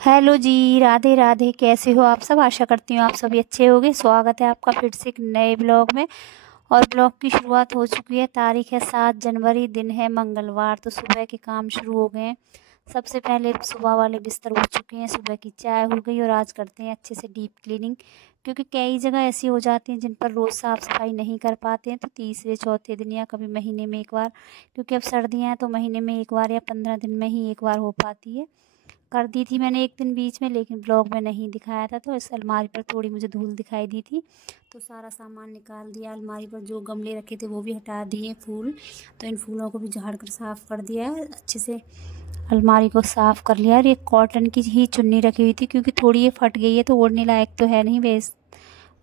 Hello जी, राधे राधे। कैसे हो आप सब? आशा करती हूँ आप सभी अच्छे होंगे। स्वागत है आपका फिर से एक नए ब्लॉग में। और ब्लॉग की शुरुआत हो चुकी है। तारीख है 7 जनवरी, दिन है मंगलवार। तो सुबह के काम शुरू हो गए हैं। सबसे पहले सुबह वाले बिस्तर हो चुके हैं, सुबह की चाय हो गई और आज करते हैं अच्छे से डीप क्लीनिंग। क्योंकि कई जगह ऐसी हो जाती हैं जिन पर रोज़ साफ़ सफाई नहीं कर पाते हैं, तो तीसरे चौथे दिन या कभी महीने में एक बार, क्योंकि अब सर्दियाँ हैं तो महीने में एक बार या 15 दिन में ही एक बार हो पाती है। कर दी थी मैंने एक दिन बीच में, लेकिन ब्लॉग में नहीं दिखाया था। तो इस अलमारी पर थोड़ी मुझे धूल दिखाई दी थी, तो सारा सामान निकाल दिया। अलमारी पर जो गमले रखे थे वो भी हटा दिए, फूल। तो इन फूलों को भी झाड़ कर साफ़ कर दिया है अच्छे से। अलमारी को साफ़ कर लिया। और ये कॉटन की ही चुन्नी रखी हुई थी, क्योंकि थोड़ी ये फट गई है तो ओढ़ने लायक तो है नहीं वैसे,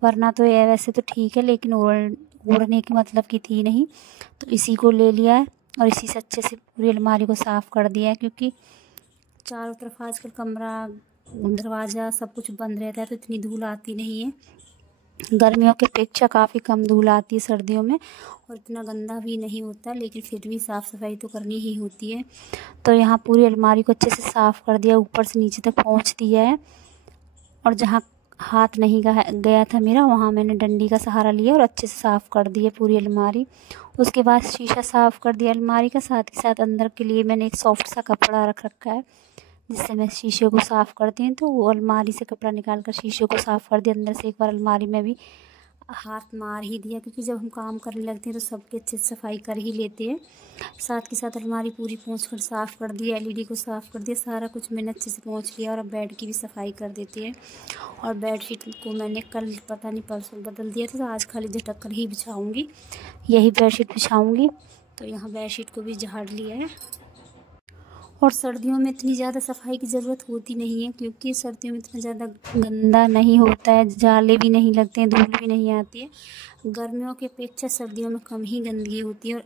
वरना तो ये वैसे तो ठीक है, लेकिन ओढ़ने की मतलब की थी नहीं। तो इसी को ले लिया है और इसी से अच्छे से पूरी अलमारी को साफ़ कर दिया है। क्योंकि चारों तरफ आजकल कमरा दरवाज़ा सब कुछ बंद रहता है, तो इतनी धूल आती नहीं है। गर्मियों की अपेक्षा काफ़ी कम धूल आती है सर्दियों में, और इतना गंदा भी नहीं होता, लेकिन फिर भी साफ़ सफाई तो करनी ही होती है। तो यहाँ पूरी अलमारी को अच्छे से साफ़ कर दिया, ऊपर से नीचे तक पहुँच दिया है। और जहाँ हाथ नहीं गया था मेरा, वहाँ मैंने डंडी का सहारा लिया और अच्छे से साफ़ कर दिया पूरी अलमारी। उसके बाद शीशा साफ़ कर दिया अलमारी का। साथ ही साथ अंदर के लिए मैंने एक सॉफ्ट सा कपड़ा रख रखा है, जिससे मैं शीशे को साफ़ करती हूँ। तो वो अलमारी से कपड़ा निकाल कर शीशे को साफ़ कर दिया। अंदर से एक बार अलमारी में भी हाथ मार ही दिया, क्योंकि जब हम काम करने लगते हैं तो सबकी अच्छे से सफाई कर ही लेते हैं। साथ के साथ अलमारी पूरी पोंछ कर साफ़ कर दिया, एलईडी को साफ़ कर दिया, सारा कुछ मैंने अच्छे से पोंछ लिया। और अब बेड की भी सफाई कर देते हैं। और बेडशीट को मैंने कल पता नहीं परसों बदल दिया था, तो आज खाली झटक कर ही बिछाऊँगी, यही बेडशीट बिछाऊँगी। तो यहाँ बेडशीट को भी झाड़ लिया है। और सर्दियों में इतनी ज़्यादा सफाई की ज़रूरत होती नहीं है, क्योंकि सर्दियों में इतना ज़्यादा गंदा नहीं होता है, जाले भी नहीं लगते हैं, धूल भी नहीं आती है। गर्मियों की अपेक्षा सर्दियों में कम ही गंदगी होती है। और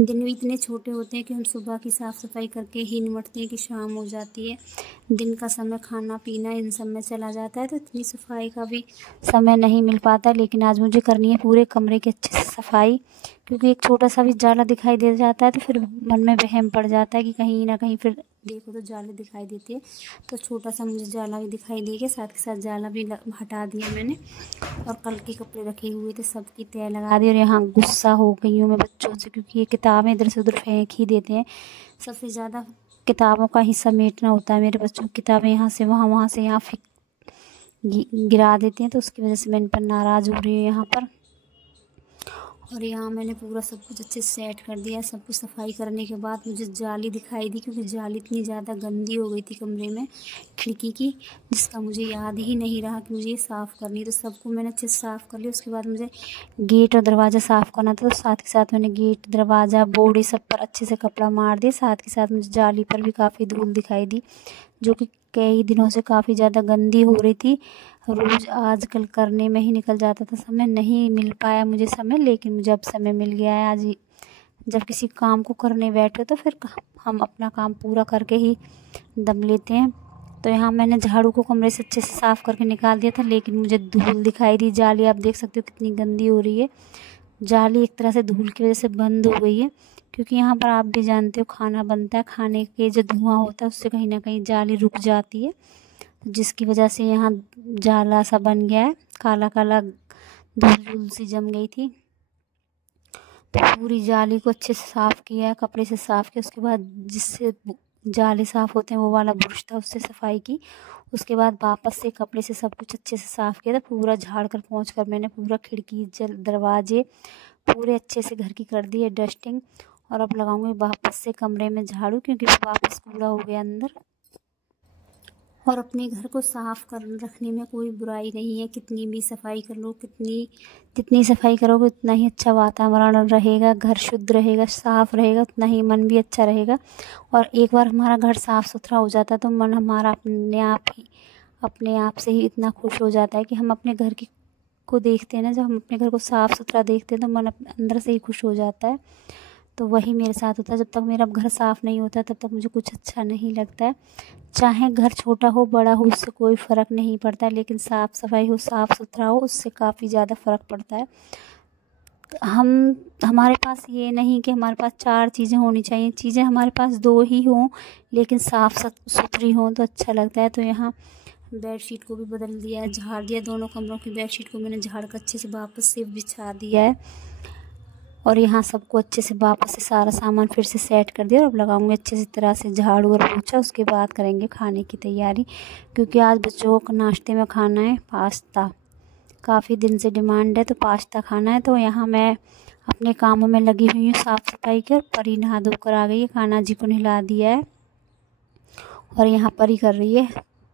दिन भी इतने छोटे होते हैं कि हम सुबह की साफ़ सफाई करके ही निपटते हैं कि शाम हो जाती है। दिन का समय खाना पीना इन सब में चला जाता है, तो इतनी सफाई का भी समय नहीं मिल पाता। लेकिन आज मुझे करनी है पूरे कमरे की अच्छे से सफाई, क्योंकि एक छोटा सा भी जाला दिखाई दे जाता है तो फिर मन में वहम पड़ जाता है कि कहीं ना कहीं फिर देखो तो जाले दिखाई देते हैं। तो छोटा सा मुझे जाला भी दिखाई दे गया, साथ के साथ जाला भी हटा दिया मैंने। और कल के कपड़े रखे हुए थे सबकी तय लगा दी। और यहाँ गुस्सा हो गई हूँ मैं बच्चों से, क्योंकि ये किताबें इधर से उधर फेंक ही देते हैं। सबसे ज़्यादा किताबों का ही समेटना होता है मेरे बच्चों की। किताबें यहाँ से वहाँ, वहाँ से यहाँ गिरा देते हैं, तो उसकी वजह से मैं इन पर नाराज़ हो रही हूँ यहाँ पर। और यहाँ मैंने पूरा सब कुछ अच्छे से सेट कर दिया। सब कुछ सफाई करने के बाद मुझे जाली दिखाई दी, क्योंकि जाली इतनी ज़्यादा गंदी हो गई थी कमरे में खिड़की की, जिसका मुझे याद ही नहीं रहा कि मुझे ये साफ़ करनी। तो सबको मैंने अच्छे से साफ़ कर लिया। उसके बाद मुझे गेट और दरवाज़ा साफ़ करना था, तो साथ ही साथ मैंने गेट दरवाज़ा बोर्ड ये सब पर अच्छे से कपड़ा मार दिया। साथ ही साथ मुझे जाली पर भी काफ़ी धूल दिखाई दी, जो कि कई दिनों से काफ़ी ज़्यादा गंदी हो रही थी। रोज़ आजकल करने में ही निकल जाता था समय, नहीं मिल पाया मुझे समय, लेकिन मुझे अब समय मिल गया है। आज जब किसी काम को करने बैठे तो फिर हम अपना काम पूरा करके ही दम लेते हैं। तो यहाँ मैंने झाड़ू को कमरे से अच्छे से साफ़ करके निकाल दिया था, लेकिन मुझे धूल दिखाई दी। जाली आप देख सकते हो कितनी गंदी हो रही है। जाली एक तरह से धूल की वजह से बंद हो गई है, क्योंकि यहाँ पर आप भी जानते हो खाना बनता है, खाने के जो धुआं होता है उससे कहीं ना कहीं जाली रुक जाती है, जिसकी वजह से यहाँ जाला सा बन गया है, काला काला धूल धूल सी जम गई थी। तो पूरी जाली को अच्छे से साफ़ किया है, कपड़े से साफ़ किया। उसके बाद जिससे जाले साफ़ होते हैं वो वाला ब्रश था, उससे सफाई की। उसके बाद वापस से कपड़े से सब कुछ अच्छे से साफ़ किया था। पूरा झाड़ कर पोंछ कर मैंने पूरा खिड़की दरवाजे पूरे अच्छे से घर की कर दी है डस्टिंग। और अब लगाऊंगी वापस से कमरे में झाड़ू, क्योंकि वापस कूड़ा हो गया अंदर। और अपने घर को साफ़ कर रखने में कोई बुराई नहीं है, कितनी भी सफाई कर लो, जितनी सफाई करोगे उतना ही अच्छा वातावरण रहेगा, घर शुद्ध रहेगा, साफ़ रहेगा, उतना ही मन भी अच्छा रहेगा। और एक बार हमारा घर साफ़ सुथरा हो जाता है तो मन हमारा अपने आप से ही इतना खुश हो जाता है कि हम अपने घर की को देखते हैं ना, जब हम अपने घर को साफ़ सुथरा देखते हैं तो मन अंदर से ही खुश हो जाता है। तो वही मेरे साथ होता है। जब तक मेरा घर साफ़ नहीं होता तब तक मुझे कुछ अच्छा नहीं लगता है। चाहे घर छोटा हो बड़ा हो उससे कोई फ़र्क नहीं पड़ता है, लेकिन साफ़ सफाई हो, साफ़ सुथरा हो, उससे काफ़ी ज़्यादा फ़र्क पड़ता है। हमारे पास ये नहीं कि हमारे पास 4 चीज़ें होनी चाहिए, चीज़ें हमारे पास 2 ही हों लेकिन साफ़ सुथरी हों तो अच्छा लगता है। तो यहाँ बेडशीट को भी बदल दिया है, झाड़ दिया, दोनों कमरों की बेडशीट को मैंने झाड़ कर अच्छे से वापस से बिछा दिया है और यहाँ सबको अच्छे से वापस से सारा सामान फिर से सेट कर दिया और अब लगाऊंगी अच्छे से तरह से झाड़ू और पोछा। उसके बाद करेंगे खाने की तैयारी, क्योंकि आज बच्चों को नाश्ते में खाना है पास्ता। काफ़ी दिन से डिमांड है तो पास्ता खाना है। तो यहाँ मैं अपने कामों में लगी हुई हूँ साफ़ सफाई कर। परी नहा धोकर आ गई है, कान्हा जी को नहला दिया है और यहाँ परी कर रही है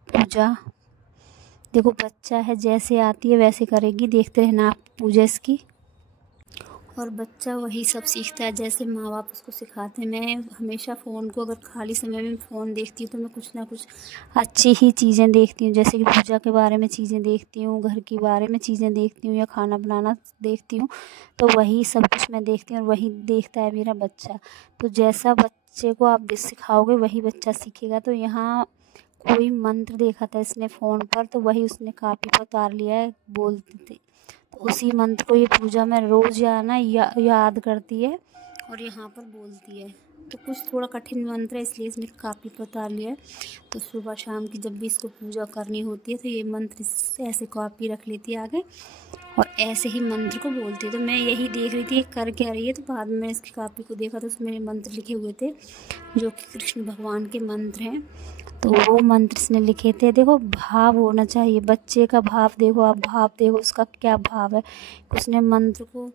पूजा। देखो बच्चा है, जैसे आती है वैसे करेगी, देखते रहना आप पूजा इसकी। और बच्चा वही सब सीखता है जैसे माँ बाप उसको सिखाते हैं। मैं हमेशा फ़ोन को, अगर खाली समय में फ़ोन देखती हूँ तो मैं कुछ ना कुछ अच्छी ही चीज़ें देखती हूँ, जैसे कि पूजा के बारे में चीज़ें देखती हूँ, घर के बारे में चीज़ें देखती हूँ या खाना बनाना देखती हूँ। तो वही सब कुछ मैं देखती हूँ और वही देखता है मेरा बच्चा। तो जैसा बच्चे को आप सिखाओगे वही बच्चा सीखेगा। तो यहाँ कोई मंत्र देखा था इसने फ़ोन पर, तो वही उसने कॉपी पर उतार लिया है, बोलते थे तो उसी मंत्र को ये पूजा में रोज़ याद करती है और यहाँ पर बोलती है। तो कुछ थोड़ा कठिन मंत्र है इसलिए इसने कॉपी पर उतार लिया है। तो सुबह शाम की जब भी इसको पूजा करनी होती है तो ये मंत्र ऐसे कॉपी रख लेती है आगे और ऐसे ही मंत्र को बोलती है। तो मैं यही देख रही थी कर क्या रही है, तो बाद में इसकी कॉपी को देखा तो उसमें मंत्र लिखे हुए थे जो कि कृष्ण भगवान के मंत्र हैं। तो वो मंत्र इसने लिखे थे। देखो भाव होना चाहिए बच्चे का, भाव देखो आप, भाव देखो उसका क्या भाव है। उसने मंत्र को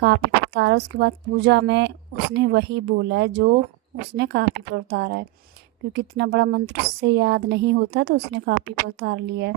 कॉपी पर उतारा, उसके बाद पूजा में उसने वही बोला है जो उसने कॉपी पर उतारा है, क्योंकि इतना बड़ा मंत्र उससे याद नहीं होता तो उसने कॉपी पर उतार लिया है।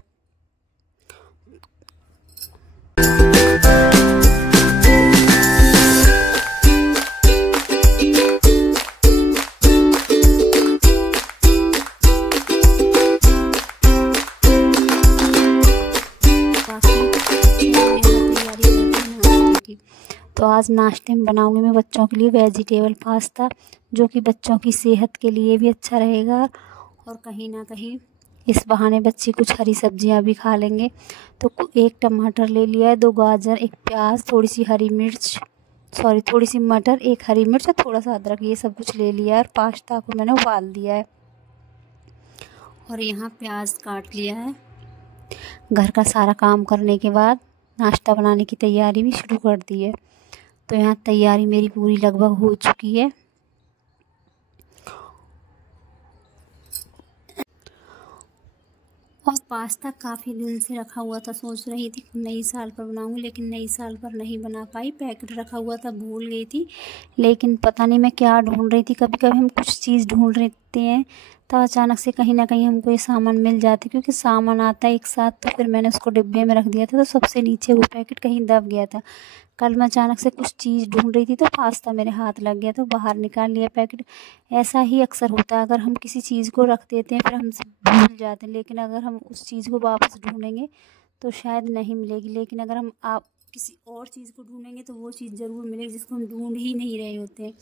तो आज नाश्ते में बनाऊंगी मैं बच्चों के लिए वेजिटेबल पास्ता, जो कि बच्चों की सेहत के लिए भी अच्छा रहेगा और कहीं ना कहीं इस बहाने बच्चे कुछ हरी सब्जियां भी खा लेंगे। तो 1 टमाटर ले लिया है, 2 गाजर, 1 प्याज, थोड़ी सी हरी मिर्च, थोड़ी सी मटर, 1 हरी मिर्च और थोड़ा सा अदरक, ये सब कुछ ले लिया है। और पास्ता को मैंने उबाल दिया है और यहाँ प्याज काट लिया है। घर का सारा काम करने के बाद नाश्ता बनाने की तैयारी भी शुरू कर दी है। तो यहाँ तैयारी मेरी पूरी लगभग हो चुकी है। और पास्ता काफ़ी दिन से रखा हुआ था, सोच रही थी नई साल पर बनाऊंगी, लेकिन नई साल पर नहीं बना पाई। पैकेट रखा हुआ था, भूल गई थी, लेकिन पता नहीं मैं क्या ढूंढ रही थी। कभी कभी हम कुछ चीज़ ढूंढ लेते हैं तो अचानक से कहीं ना कहीं हमको ये सामान मिल जाता है, क्योंकि सामान आता है एक साथ। तो फिर मैंने उसको डिब्बे में रख दिया था तो सबसे नीचे वो पैकेट कहीं दब गया था। कल मैं अचानक से कुछ चीज़ ढूंढ रही थी तो पास्ता मेरे हाथ लग गया तो बाहर निकाल लिया पैकेट। ऐसा ही अक्सर होता है, अगर हम किसी चीज़ को रख देते हैं फिर हमसे भूल जाते हैं, लेकिन अगर हम उस चीज़ को वापस ढूंढेंगे तो शायद नहीं मिलेगी। लेकिन अगर हम आप किसी और चीज़ को ढूंढेंगे तो वो चीज़ ज़रूर मिलेगी जिसको हम ढूंढ ही नहीं रहे होते हैं।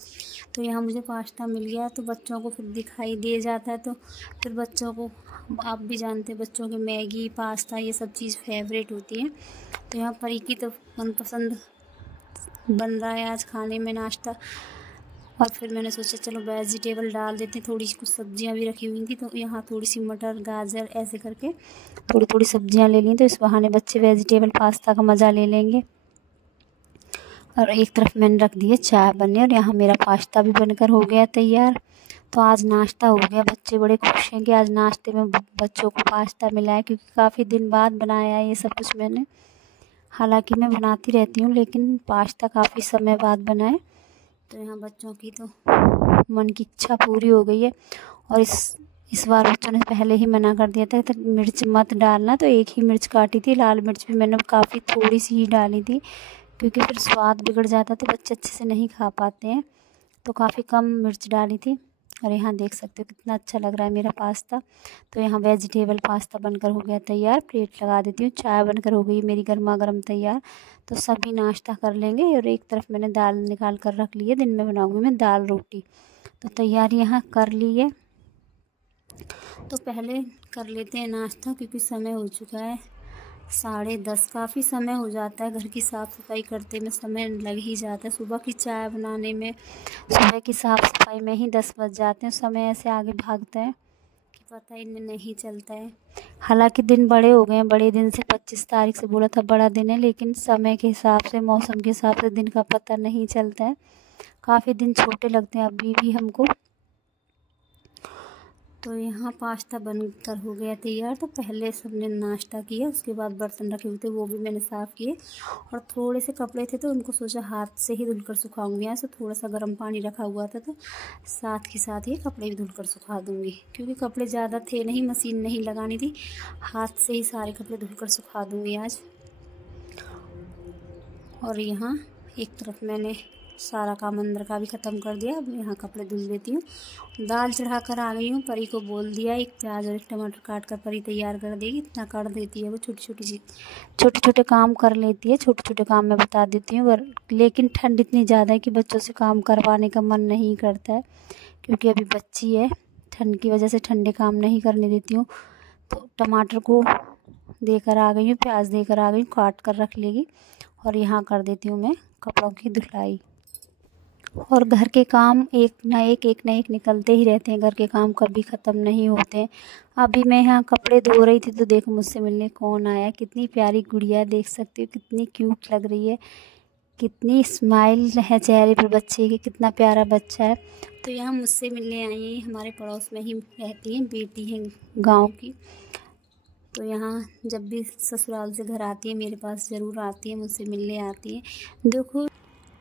तो यहाँ मुझे पास्ता मिल गया तो बच्चों को फिर दिखाई दे जाता है, तो फिर बच्चों को, आप भी जानते हैं बच्चों के मैगी पास्ता ये सब चीज़ फेवरेट होती है। तो यहाँ परी की तो मनपसंद बन रहा है आज खाने में नाश्ता। और फिर मैंने सोचा चलो वेजिटेबल डाल देते हैं, थोड़ी कुछ सब्जियां भी रखी हुई थी तो यहाँ थोड़ी सी मटर गाजर ऐसे करके थोड़ी थोड़ी सब्जियां ले ली, तो इस बहाने बच्चे वेजिटेबल पास्ता का मज़ा ले लेंगे। और एक तरफ मैंने रख दिया चाय बनने और यहाँ मेरा पास्ता भी बनकर हो गया तैयार। तो आज नाश्ता हो गया, बच्चे बड़े खुश हैं कि आज नाश्ते में बच्चों को पास्ता मिला है, क्योंकि काफ़ी दिन बाद बनाया है ये सब कुछ मैंने। हालांकि मैं बनाती रहती हूँ लेकिन पास्ता काफ़ी समय बाद बनाए। तो यहाँ बच्चों की तो मन की इच्छा पूरी हो गई है। और इस बार बच्चों ने पहले ही मना कर दिया था तो मिर्च मत डालना, तो 1 ही मिर्च काटी थी। लाल मिर्च भी मैंने काफ़ी थोड़ी सी ही डाली थी, क्योंकि फिर स्वाद बिगड़ जाता तो बच्चे अच्छे से नहीं खा पाते हैं। तो काफ़ी कम मिर्च डाली थी। और यहाँ देख सकते हो कितना अच्छा लग रहा है मेरा पास्ता। तो यहाँ वेजिटेबल पास्ता बनकर हो गया तैयार। प्लेट लगा देती हूँ, चाय बनकर हो गई मेरी गर्मा गर्म तैयार। तो सभी नाश्ता कर लेंगे। और एक तरफ मैंने दाल निकाल कर रख ली है, दिन में बनाऊँगी मैं दाल रोटी। तो तैयारी यहाँ कर ली है। तो पहले कर लेते हैं नाश्ता, क्योंकि समय हो चुका है 10:30 काफ़ी समय हो जाता है। घर की साफ़ सफाई करते में समय लग ही जाता है। सुबह की चाय बनाने में, सुबह की साफ़ सफाई में ही 10 बज जाते हैं। समय ऐसे आगे भागता है कि पता ही नहीं चलता है। हालांकि दिन बड़े हो गए हैं, बड़े दिन से 25 तारीख से बोला था बड़ा दिन है, लेकिन समय के हिसाब से, मौसम के हिसाब से दिन का पता नहीं चलता है। काफ़ी दिन छोटे लगते हैं अभी भी हमको। तो यहाँ पास्ता बनकर हो गया तैयार। तो पहले सबने नाश्ता किया, उसके बाद बर्तन रखे हुए थे वो भी मैंने साफ़ किए, और थोड़े से कपड़े थे तो उनको सोचा हाथ से ही धुलकर सुखाऊंगी। यहाँ से थोड़ा सा गर्म पानी रखा हुआ था तो साथ के साथ ही कपड़े भी धुलकर सुखा दूँगी, क्योंकि कपड़े ज़्यादा थे नहीं, मशीन नहीं लगानी थी, हाथ से ही सारे कपड़े धुलकर सुखा दूँगी आज। और यहाँ एक तरफ मैंने सारा काम अंदर का भी ख़त्म कर दिया। अब यहाँ कपड़े धुल देती हूँ। दाल चढ़ा कर आ गई हूँ। परी को बोल दिया एक प्याज और एक टमाटर काट कर परी तैयार कर देगी। इतना कर देती है वो, छोटे छोटे काम कर लेती है। छोटे छोटे काम मैं बता देती हूँ, लेकिन ठंड इतनी ज़्यादा है कि बच्चों से काम करवाने का मन नहीं करता है, क्योंकि अभी बच्ची है। ठंड की वजह से ठंडे काम नहीं करने देती हूँ। तो टमाटर को देकर आ गई हूँ, प्याज देकर आ गई हूँ, काट कर रख लेगी। और यहाँ कर देती हूँ मैं कपड़ों की धुलाई। और घर के काम एक ना एक निकलते ही रहते हैं। घर के काम कभी ख़त्म नहीं होते। अभी मैं यहाँ कपड़े धो रही थी तो देखो मुझसे मिलने कौन आया। कितनी प्यारी गुड़िया, देख सकती हो कितनी क्यूट लग रही है, कितनी स्माइल है चेहरे पर बच्चे की, कितना प्यारा बच्चा है। तो यहाँ मुझसे मिलने आई है, हमारे पड़ोस में ही रहती हैं, बेटी है गाँव की। तो यहाँ जब भी ससुराल से घर आती है मेरे पास ज़रूर आती है, मुझसे मिलने आती है। देखो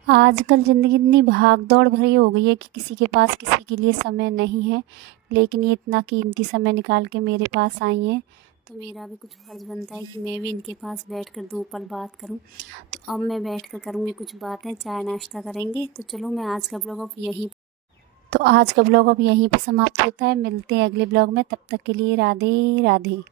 आजकल ज़िंदगी इतनी भाग दौड़ भरी हो गई है कि किसी के पास किसी के लिए समय नहीं है, लेकिन ये इतना कीमती समय निकाल के मेरे पास आई हैं, तो मेरा भी कुछ फ़र्ज़ बनता है कि मैं भी इनके पास बैठकर 2 पल बात करूं। तो अब मैं बैठकर करूंगी कुछ बातें, चाय नाश्ता करेंगे। तो चलो मैं आज का ब्लॉग अब यहीं पर समाप्त होता है। मिलते हैं अगले ब्लॉग में, तब तक के लिए राधे राधे।